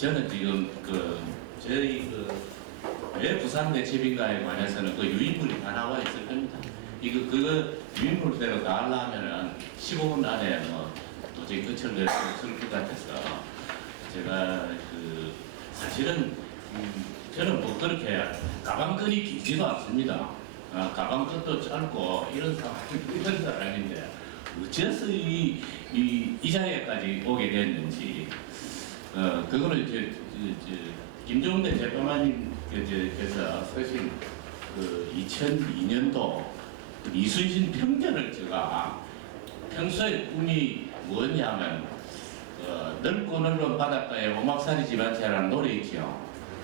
저는 지금 저희 왜 부산 대첩인가에 관해서는 그 유인물이 다 나와 있을 겁니다. 그거 유인물대로 다 하려면은 15분 안에 도저히 끝을 낼 수 없을 것 같아서 제가 사실은 저는 그렇게 가방끈이 길지도 않습니다. 가방끈도 짧고 이런 사람인데 어째서 이 자리에까지 오게 됐는지 그거는 이제 김종대 재판관님께서 쓰신 2002년도 이순신 평전을 제가 평소에 꿈이 뭐였냐면 넓고 넓은 바닷가에 오막살이 집안채라는 노래 있죠.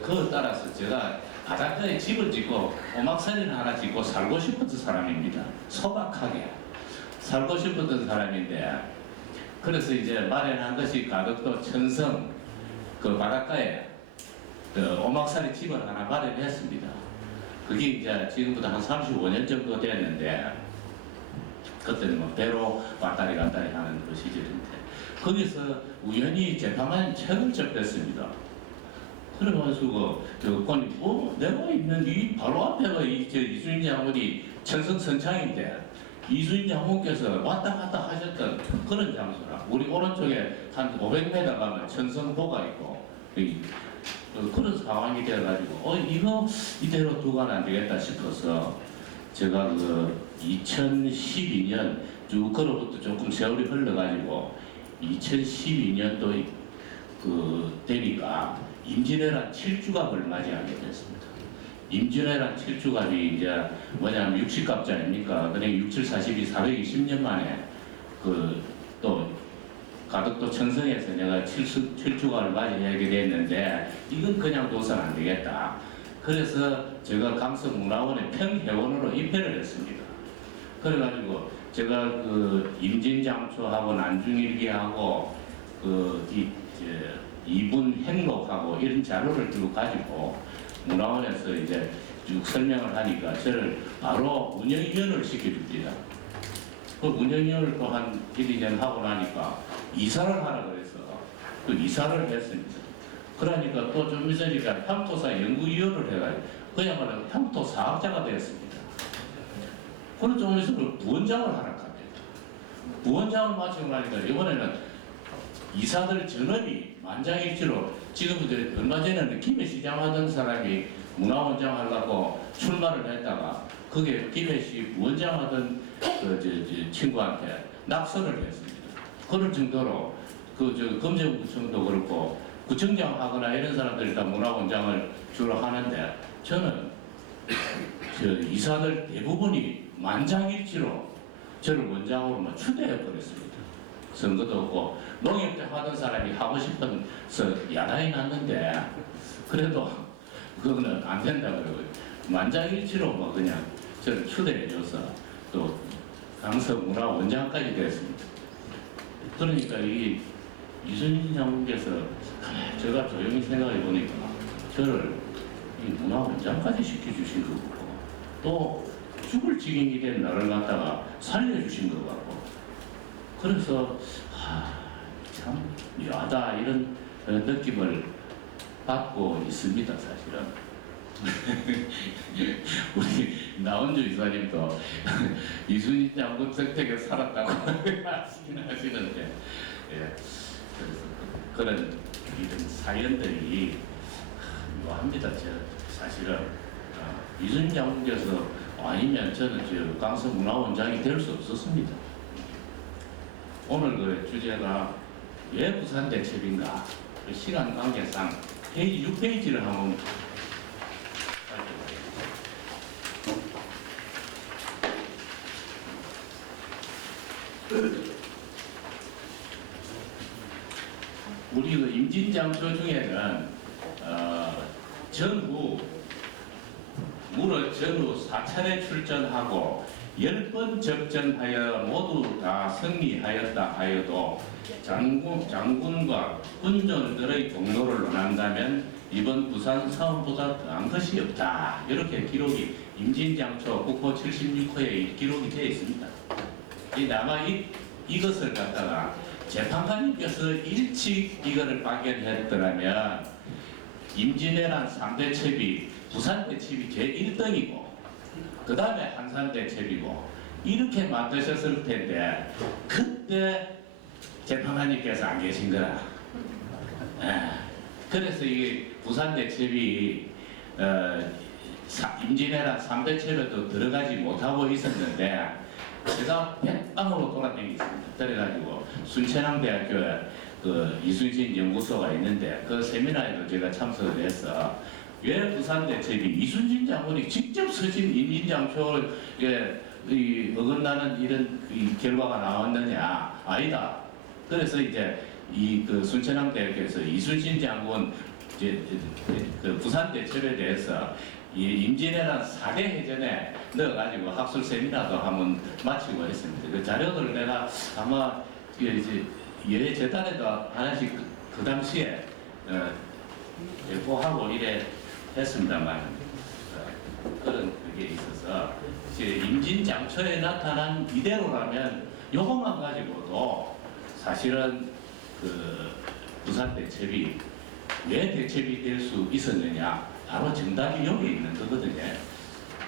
그거 따라서 제가 바닷가에 집을 짓고 오막살이를 하나 짓고 살고 싶었던 사람입니다. 소박하게 살고 싶었던 사람인데, 그래서 이제 마련한 것이 가덕도 천성 그 바닷가에 오막살이 집을 하나 마련했습니다. 그게 이제 지금부터 한 35년 정도 됐는데, 그때는 뭐 배로 왔다리 갔다리 하는 그 시절인데, 거기서 우연히 재판관 책을 접했습니다. 그래가지고 내가 있는 이 바로 앞에가 이순신 장군이 천성 선창인데, 이순신 장군께서 왔다 갔다 하셨던 그런 장소라. 우리 오른쪽에 한 500m 가면 천성호가 있고 그런 상황이 돼가지고 이거 이대로 두고는 안 되겠다 싶어서 제가 2012년 쭉 그로부터 조금 세월이 흘러가지고 2012년도 되니까 임진왜란 7주갑을 맞이하게 됐습니다. 임진왜란 7주갑이 이제 뭐냐면 60갑자 아닙니까? 그냥 6, 7, 42, 420년 만에 또 가덕도 천성에서 내가 7주갑을 맞이하게 됐는데, 이건 그냥 둬서는 안 되겠다. 그래서 제가 강서문화원의 평회원으로 입회를 했습니다. 그래가지고 제가 임진장초하고 난중일기하고 이분 행록하고 이런 자료를 쭉 가지고 문화원에서 이제 쭉 설명을 하니까 저를 바로 운영위원을 시켜줍니다. 그 운영위원을 또 한 1, 2년 하고 나니까 이사를 하라 그래서 그 이사를 했습니다. 그러니까 또 좀 있으니까 향토사 연구위원을 해가지고 그야말로 향토 사학자가 되었습니다. 그런 좀 있으면 부원장을 하라 합니다. 부원장을 마치고 나니까 이번에는 이사들 전원이 만장일치로, 지금 얼마 전에는 김해시장 하던 사람이 문화원장 하려고 출마를 했다가 그게 김해시 부원장 하던 친구한테 낙선을 했습니다. 그럴 정도로 검정구청도 그렇고 구청장 하거나 이런 사람들이 다 문화원장을 주로 하는데, 저는 이사들 대부분이 만장일치로 저를 원장으로 추대해 버렸습니다. 선거도 없고 농협 때 하던 사람이 하고 싶어서 야단이 났는데, 그래도 그거는 안 된다 그러고 만장일치로 그냥 저를 추대해줘서 또 강서문화원장까지 됐습니다. 그러니까 이 이순신 장군께서 제가 조용히 생각해 보니까 저를 이 문화원장까지 시켜주신 것 같고, 또 죽을 지경이 된 나를 갖다가 살려주신 것 같고, 그래서 참 묘하다 이런 느낌을 받고 있습니다. 사실은 우리 나원주 이사님도 이순신 장군 정택에 살았다고 하시는데, 그래서 그런 이런 사연들이 묘합니다. 사실은 이순신 장군께서 아니면 저는 강서문화원장이 될 수 없었습니다. 오늘 주제가 왜 부산 대첩인가? 시간 관계상 페이지 6페이지를 한번 우리 임진장초 중에는 전후 4차례 출전하고 10번 접전하여 모두 다 승리하였다 하여도 장군과 군전들의 공로를 논한다면 이번 부산 사업보다 더한 것이 없다. 이렇게 기록이 임진장초 국호 76호에 기록이 되어 있습니다. 다만 이것을 갖다가 재판관님께서 일찍 이거를 발견했더라면 임진왜란 3대 채비, 부산 대첩이 제1등이고 그 다음에 한산 대첩이고 이렇게 만드셨을 텐데 그때 재판관님께서 안 계신 거라. 그래서 이게 부산 대첩이 임진왜란 3대 채비도 들어가지 못하고 있었는데 제가 백방으로 돌아다니겠습니다. 그래가지고 순천향대학교에 그 이순신 연구소가 있는데 그 세미나에도 제가 참석을 해서 왜 부산 대첩이 이순신 장군이 직접 서신 인민장초를 어긋나는 이런 결과가 나왔느냐? 아니다. 그래서 이제 그 순천향대학교에서 이순신 장군 그 부산 대첩에 대해서 이 임진왜란 4대 해전에 넣어가지고 학술 세미나도 한번 마치고 했습니다. 그 자료들을 내가 아마 이제 여러 재단에도 하나씩 그 당시에 배포하고 이래 했습니다만 그런 그게 있어서 임진장초에 나타난 이대로라면 요것만 가지고도 사실은 그 부산 대첩이 왜 대첩이 될 수 있었느냐 바로 정답이 여기 있는 거거든요.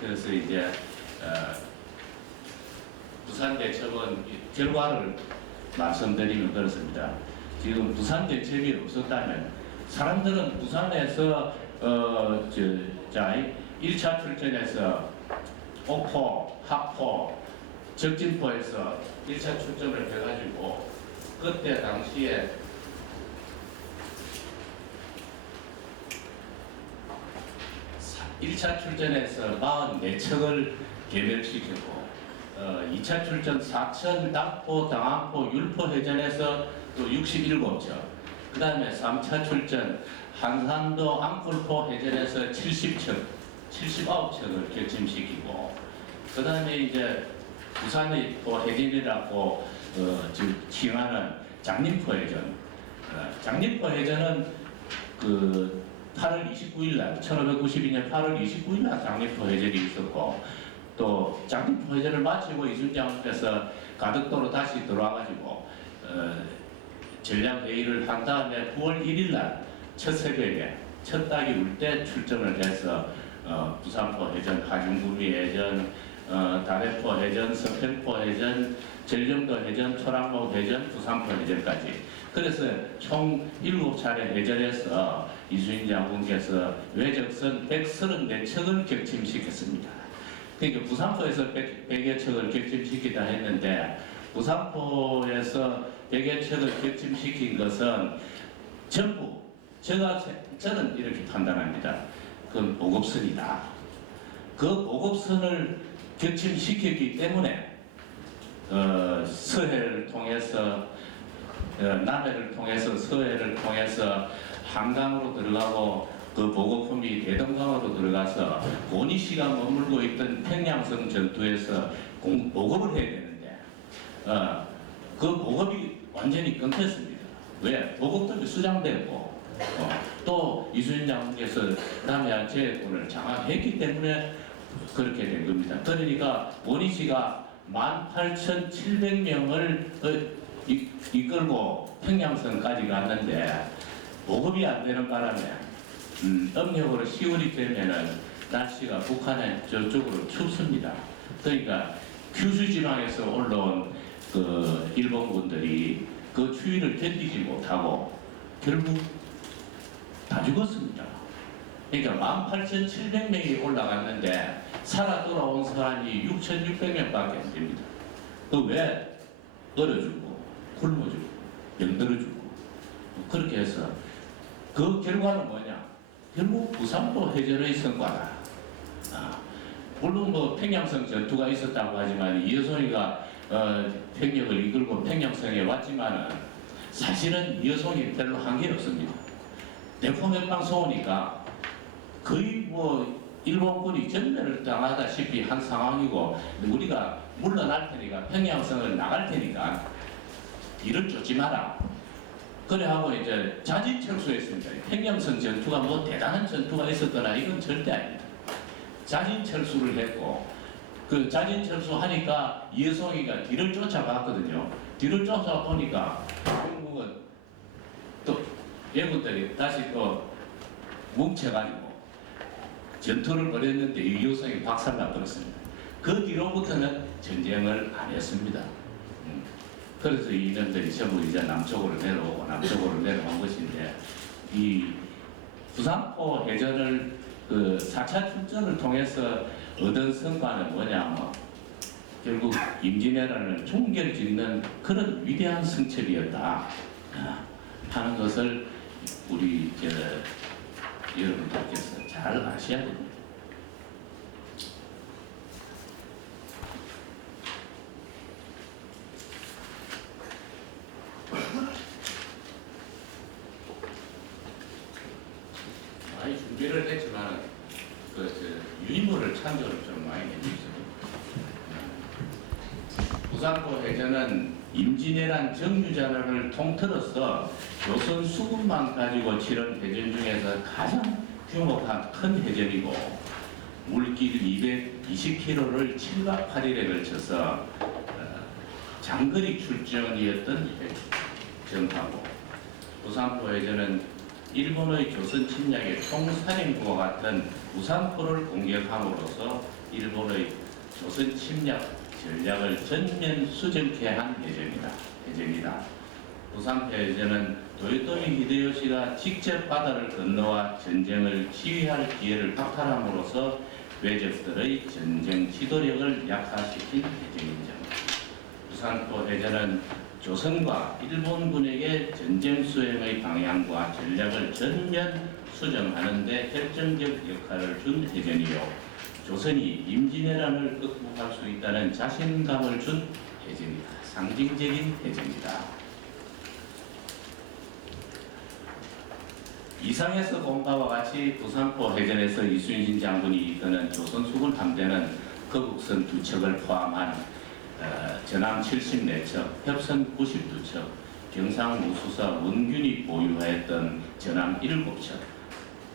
그래서 이제 부산 대첩은 결과를 말씀드리면 그렇습니다. 지금 부산 대첩이 없었다면 사람들은 부산에서 1차 출전에서 옥포, 합포, 적진포에서 1차 출전을 해가지고 그때 당시에 1차 출전에서 44척을 개멸시켰고 2차 출전 사천, 당포, 당안포, 율포 해전에서 또 67척 그 다음에 3차 출전 한산도, 앙콜포 해전에서 70척, 79척을 격침시키고 그 다음에 이제 부산의 또 해전이라고 지금 칭하는 장림포 해전 장림포 해전은 그 8월 29일 날 1592년 8월 29일 날 장림포 해전이 있었고 또 장림포 해전을 마치고 이순장께서 가덕도로 다시 들어와가지고 전략회의를 한 다음에 9월 1일 날 첫 새벽에 첫 닭이 울 때 출전을 해서 부산포 해전, 하중구미 해전, 다대포 해전, 서평포 해전, 전령도 해전, 초랑로 해전, 부산포 해전까지 그래서 총 7차례 해전에서 이순신 장군께서 외적선 134척을 격침시켰습니다. 그러니까 부산포에서 100여 척을 격침시키다 했는데 부산포에서 100여 척을 격침시킨 것은 전부 저는 이렇게 판단합니다. 그건 보급선이다. 그 보급선을 격침시켰기 때문에 서해를 통해서 남해를 통해서 서해를 통해서 한강으로 들어가고 그 보급품이 대동강으로 들어가서 고니씨가 머물고 있던 평양성 전투에서 보급을 해야 되는데 그 보급이 완전히 끊겼습니다. 왜? 보급들이 수장되고 또 이순신 장군께서 남해 제해군을 장악했기 때문에 그렇게 된 겁니다. 그러니까 고니씨가 18,700명을 이끌고 평양성까지 갔는데 보급이 안 되는 바람에 음력으로 10월이 되면은 날씨가 북한의 저쪽으로 춥습니다. 그러니까 규슈 지방에서 올라온 그 일본군들이 그 추위를 견디지 못하고 결국 다 죽었습니다. 그러니까 18,700명이 올라갔는데 살아 돌아온 사람이 6,600명밖에 안 됩니다. 그 왜? 얼어 죽고 굶어 죽고 병들어 죽고 그렇게 해서 그 결과는 뭐냐? 결국 부산포 해전의 성과다. 물론 뭐 평양성 전투가 있었다고 하지만 이여송이가 병력을 이끌고 평양성에 왔지만은 사실은 이여송이 별로 한 게 없습니다. 대포 몇 방 쏘니까 거의 뭐 일본군이 전멸을 당하다시피 한 상황이고 우리가 물러날 테니까 평양성을 나갈 테니까 이를 쫓지 마라. 그래 하고 이제 자진 철수했습니다. 평양성 전투가 뭐 대단한 전투가 있었거나 이건 절대 아닙니다. 자진 철수를 했고 그 자진 철수하니까 이해송이가 뒤를 쫓아갔거든요. 뒤를 쫓아보니까 결국은 또 예군들이 다시 또 뭉쳐가지고 전투를 벌였는데 이효성이 박살나버렸습니다. 그 뒤로부터는 전쟁을 안 했습니다. 그래서 이년들이 전부 이제 남쪽으로 내려오고 남쪽으로 내려온 것인데, 이 부산포 해전을 그 4차 출전을 통해서 얻은 성과는 뭐냐면 결국 임진왜란을 종결짓는 그런 위대한 성취이었다 하는 것을 우리 여러분들께서 잘 아셔야 됩니다. 많이 준비를 했지만 유인물을 참조를 좀 많이 해주세요. 부산포 해전은 임진왜란 정유자를 통틀어서 조선 수군만 가지고 치른 해전 중에서 가장 규모가 큰 해전이고, 물길 220km를 7박 8일에 걸쳐서 장거리 출전이었던 전하고, 부산포 해전은 일본의 조선 침략의 총사령부와 같은 부산포를 공격함으로써 일본의 조선 침략 전략을 전면 수정케 한 해전이다. 부산포 해전은 도요토미 히데요시가 직접 바다를 건너와 전쟁을 지휘할 기회를 박탈함으로써 외적들의 전쟁 지도력을 약화시킨 해전이죠. 부산포 해전은 조선과 일본군에게 전쟁 수행의 방향과 전략을 전면 수정하는 데 결정적 역할을 준 해전이요, 조선이 임진왜란을 극복할 수 있다는 자신감을 준 해전이다. 상징적인 해전이다. 이상에서 본 바와 같이 부산포 해전에서 이순신 장군이 이끄는 조선 수군 함대는 거북선 2척을 포함한 전함 74척, 협선 92척, 경상우수사 원균이 보유하였던 전함 7척,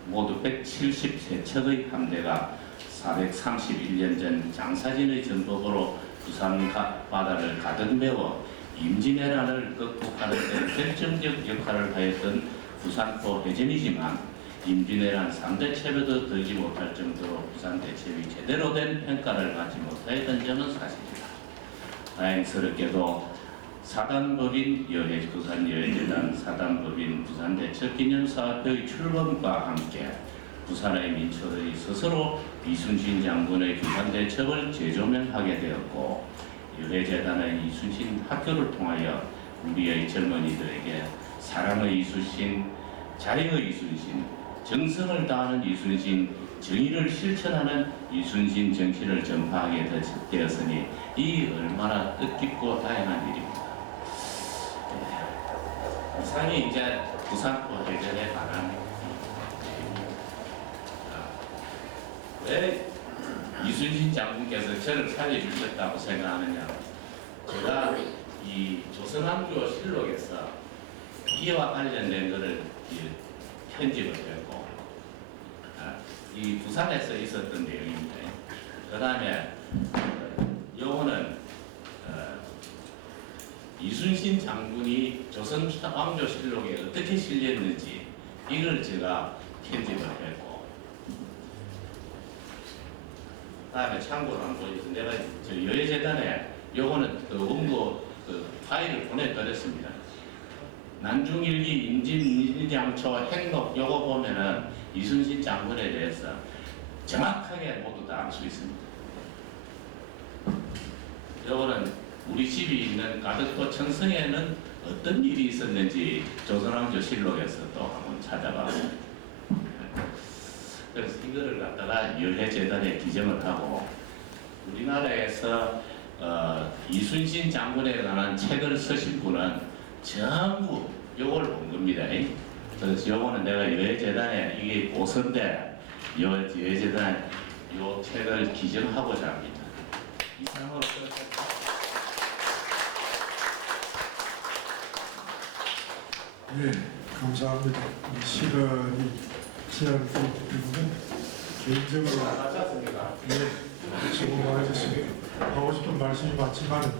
모두 173척의 함대가 431년 전 장사진의 전법으로 부산 바다를 가득 메워 임진왜란을 극복하는 데 결정적 역할을 하였던 부산포 해전이지만, 임진왜란 3대 체배도 들지 못할 정도로 부산 대첩이 제대로 된 평가를 받지 못하였던 점은 사실이다. 다행스럽게도 사단법인 부산 여해재단 사단법인 부산대첩 기념사업회의 출범과 함께 부산의 민초들이 스스로 이순신 장군의 부산대첩을 재조명하게 되었고, 여해재단의 이순신 학교를 통하여 우리의 젊은이들에게 사랑의 이순신, 자랑의 이순신, 정성을 다하는 이순신, 정의를 실천하는 이순신 정신을 전파하게 되었으니 이 얼마나 뜻깊고 다양한 일입니다. 이상이 이제 부산포 해전에 관한 왜 이순신 장군께서 저를 살려주셨다고 생각하느냐, 제가 이 조선왕조 실록에서 이와 관련된 것을 편집을 했고, 이 부산에서 있었던 내용입니다. 그 다음에 요거는 이순신 장군이 조선 왕조실록에 어떻게 실렸는지 이걸 제가 편집을 했고, 그 다음에 참고로 한번 보여주세요. 내가 저 여해재단에 요거는 그 원고 그 파일을 보내드렸습니다. 난중일기 임진양초 행록 요거 보면은 이순신 장군에 대해서 정확하게 모두 다 알 수 있습니다. 요거는 우리 집이 있는 가덕도 청성에는 어떤 일이 있었는지 조선왕조 실록에서 또 한번 찾아봤습니다. 그래서 이거를 갖다가 여해재단에 기증을 하고, 우리나라에서 이순신 장군에 관한 책을 쓰신 분은 전부 요걸 본 겁니다. 그래서 요거는 내가 여해재단에 이게 고선대 여해재단에 요 책을 기증하고자 합니다. 이상으로 네, 감사합니다. 시간이 제한되기 때문에 개인적으로 맞지 않습니까? 지금 말해주신 하고 싶은 말씀이 많지만은